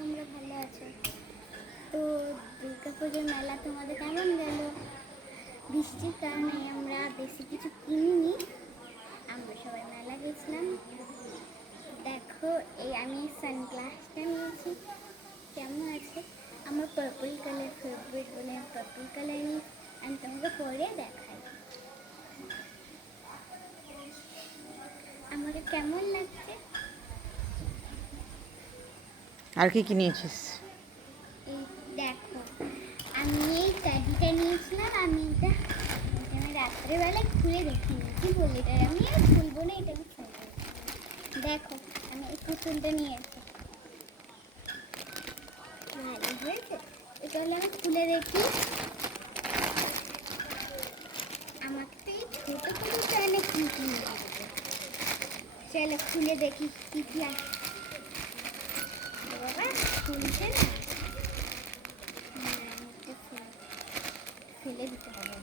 তোমরা ভালো আছো। তো দুর্গাপুজোর মেলা তোমাদের কেমন গেল? বৃষ্টির কারণে আমরা বেশি কিছু কিনিনি, আমরা সবাই মেলা গেছিলাম। দেখো এই আমি সানগ্লাসটা নিয়েছি, কেমন আছে? আমার পার্পল কালার ফেভারিট বলে পার্পল কালার নিই। আমি তোমাকে পরে দেখাই আমাকে কেমন লাগছে। আর কি কি নিয়েছিস? এই দেখো আমি এই কাডিটা নিয়েছিলাম, আমি এটা আমি রাত্রেবেলায় খুলে দেখিনি, কি বলি এটা আমি আর খুলবো না, এটা আমি খুলবো। দেখো আমি এই পুতুলটা নিয়েছি, ভালো হয়েছে। এটা হলে আমি খুলে দেখি। আমাকে তো এই ছোটো পুতুলটা অনেক কি কি চলো খুলে দেখি কি কি আছে। বাবা খুলছে না, ফেলে দিতে হবে।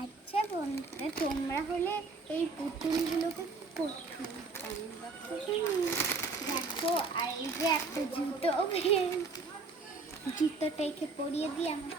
আচ্ছা বন্ধুরা, তোমরা হলে এই পুতুলগুলোকে করছো দেখো। আর এই যে একটা জুতো, জুতোটা একে পরিয়ে দিই আমার।